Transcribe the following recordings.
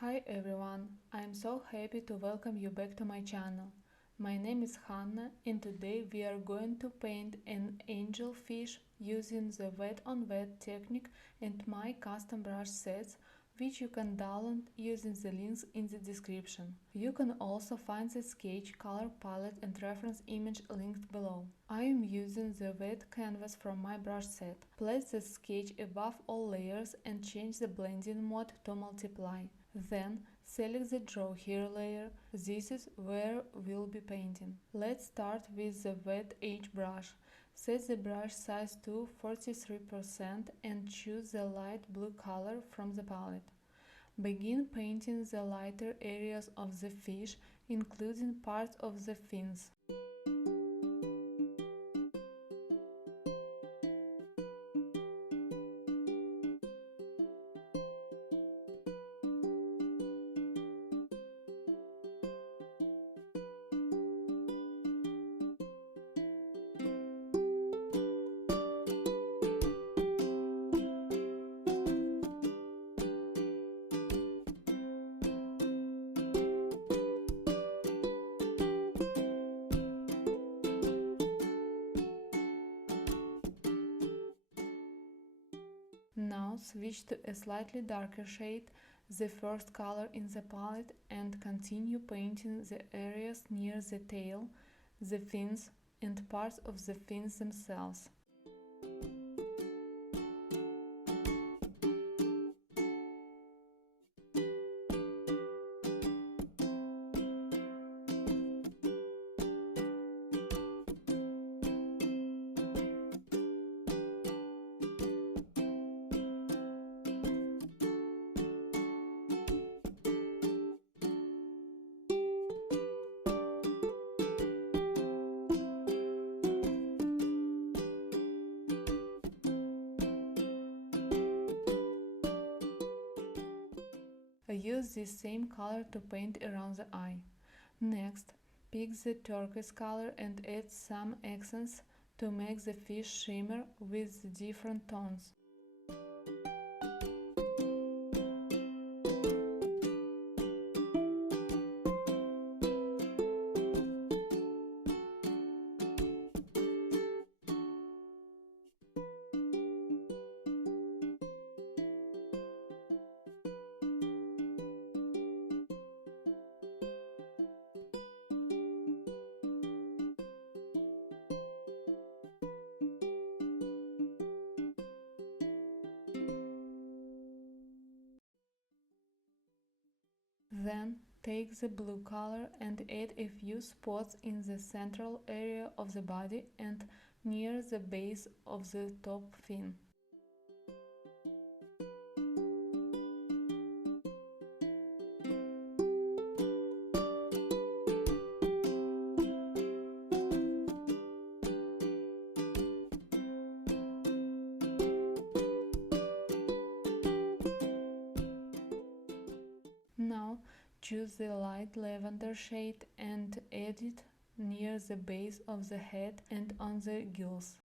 Hi everyone, I am so happy to welcome you back to my channel. My name is Hanna and today we are going to paint an angelfish using the wet on wet technique and my custom brush sets, which you can download using the links in the description. You can also find the sketch, color palette and reference image linked below. I am using the wet canvas from my brush set. Place the sketch above all layers and change the blending mode to multiply. Then select the Draw Here layer. This is where we'll be painting. Let's start with the wet edge brush. Set the brush size to 43% and choose the light blue color from the palette. Begin painting the lighter areas of the fish, including parts of the fins. Now switch to a slightly darker shade, the first color in the palette, and continue painting the areas near the tail, the fins, and parts of the fins themselves. Use this same color to paint around the eye. Next, pick the turquoise color and add some accents to make the fish shimmer with the different tones. Then take the blue color and add a few spots in the central area of the body and near the base of the top fin. Now choose the light lavender shade and add it near the base of the head and on the gills.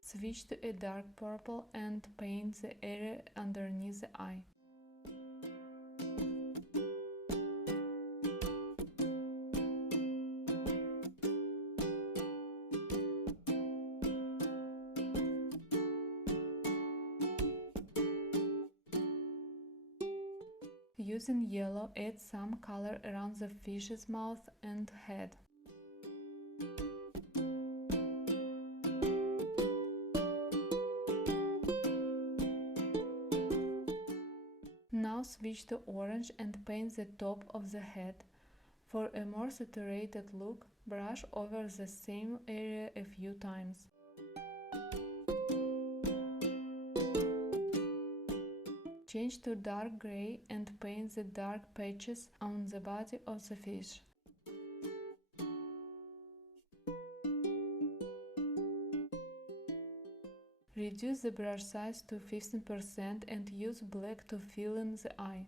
Switch to a dark purple and paint the area underneath the eye. Using yellow, add some color around the fish's mouth and head. Now switch to orange and paint the top of the head. For a more saturated look, brush over the same area a few times. Change to dark gray and paint the dark patches on the body of the fish. Reduce the brush size to 15% and use black to fill in the eye.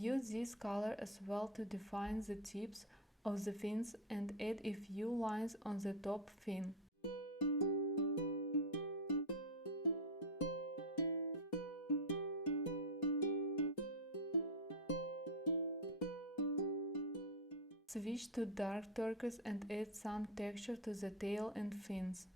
Use this color as well to define the tips of the fins and add a few lines on the top fin. Switch to dark turquoise and add some texture to the tail and fins.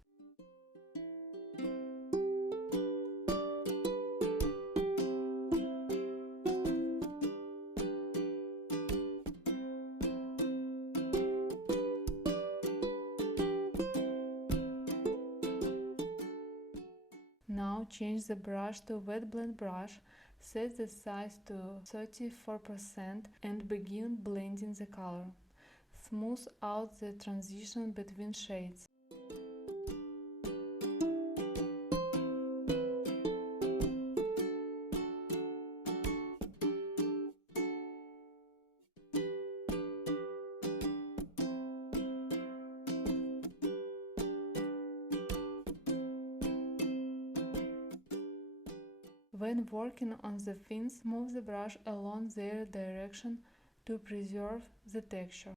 Now change the brush to wet blend brush, set the size to 34% and begin blending the color. Smooth out the transition between shades. When working on the fins, move the brush along their direction to preserve the texture.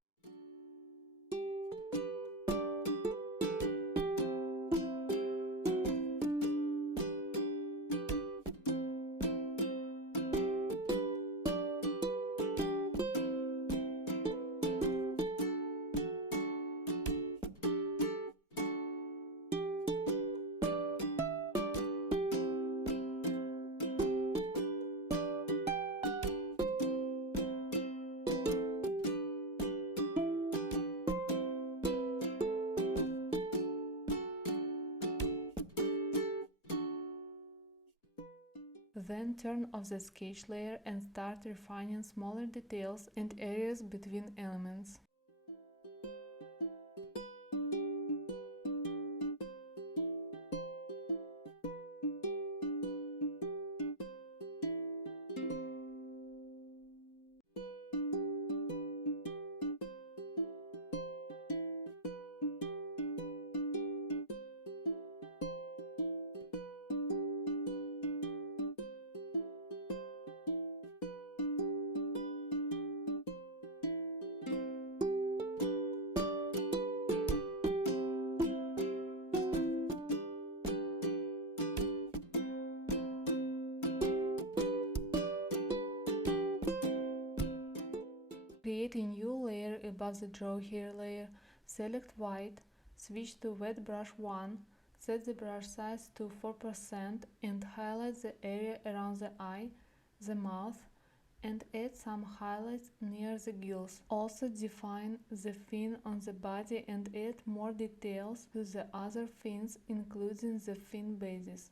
Then turn off the sketch layer and start refining smaller details and areas between elements. Create a new layer above the draw hair layer, select white, switch to wet brush 1, set the brush size to 4% and highlight the area around the eye, the mouth, and add some highlights near the gills. Also define the fin on the body and add more details to the other fins, including the fin bases.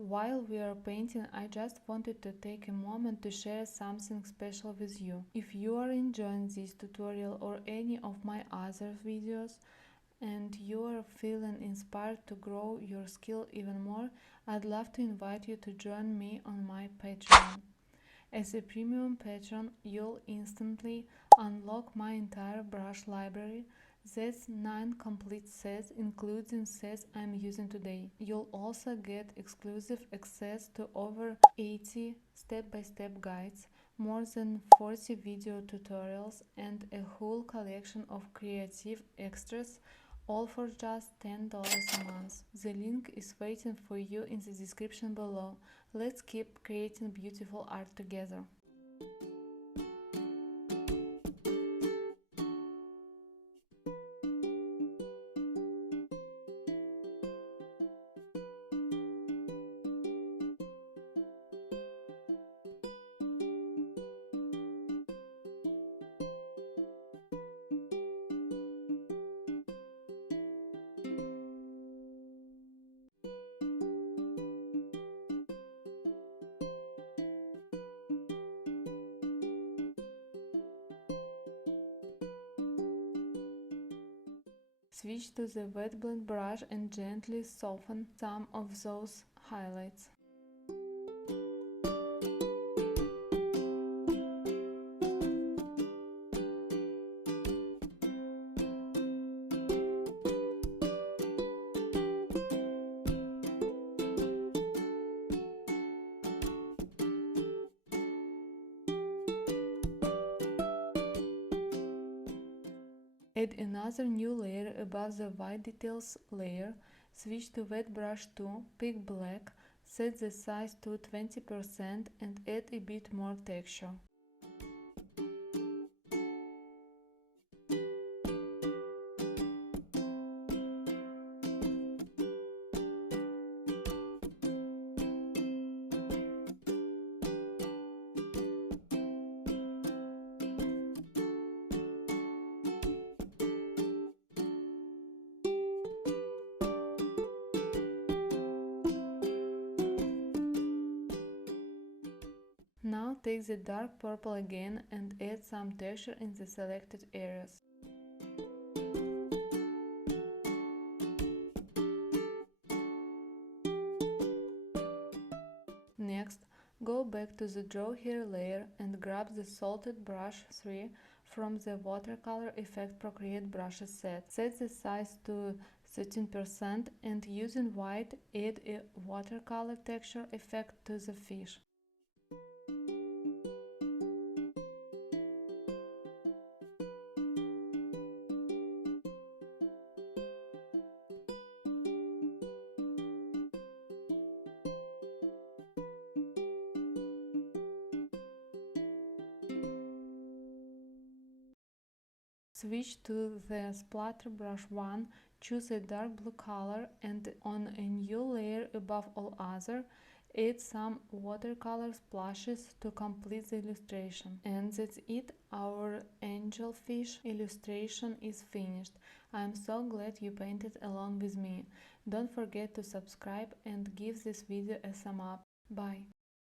While we are painting, I just wanted to take a moment to share something special with you. If you are enjoying this tutorial or any of my other videos and you are feeling inspired to grow your skill even more, I'd love to invite you to join me on my Patreon. As a premium patron, you'll instantly unlock my entire brush library. That's 9 complete sets, including sets I'm using today. You'll also get exclusive access to over 80 step-by-step guides, more than 40 video tutorials, and a whole collection of creative extras, all for just $10 a month. The link is waiting for you in the description below. Let's keep creating beautiful art together. Switch to the wet blend brush and gently soften some of those highlights. Add another new layer above the white details layer, switch to wet brush 2, pick black, set the size to 20% and add a bit more texture. Now take the dark purple again and add some texture in the selected areas. Next, go back to the Draw Here layer and grab the Salted Brush 3 from the Watercolor Effect Procreate Brushes set. Set the size to 13% and using white add a watercolor texture effect to the fish. Switch to the Splatter Brush 1, choose a dark blue color and on a new layer above all other, add some watercolor splashes to complete the illustration. And that's it, our angelfish illustration is finished. I'm so glad you painted along with me. Don't forget to subscribe and give this video a thumb up. Bye!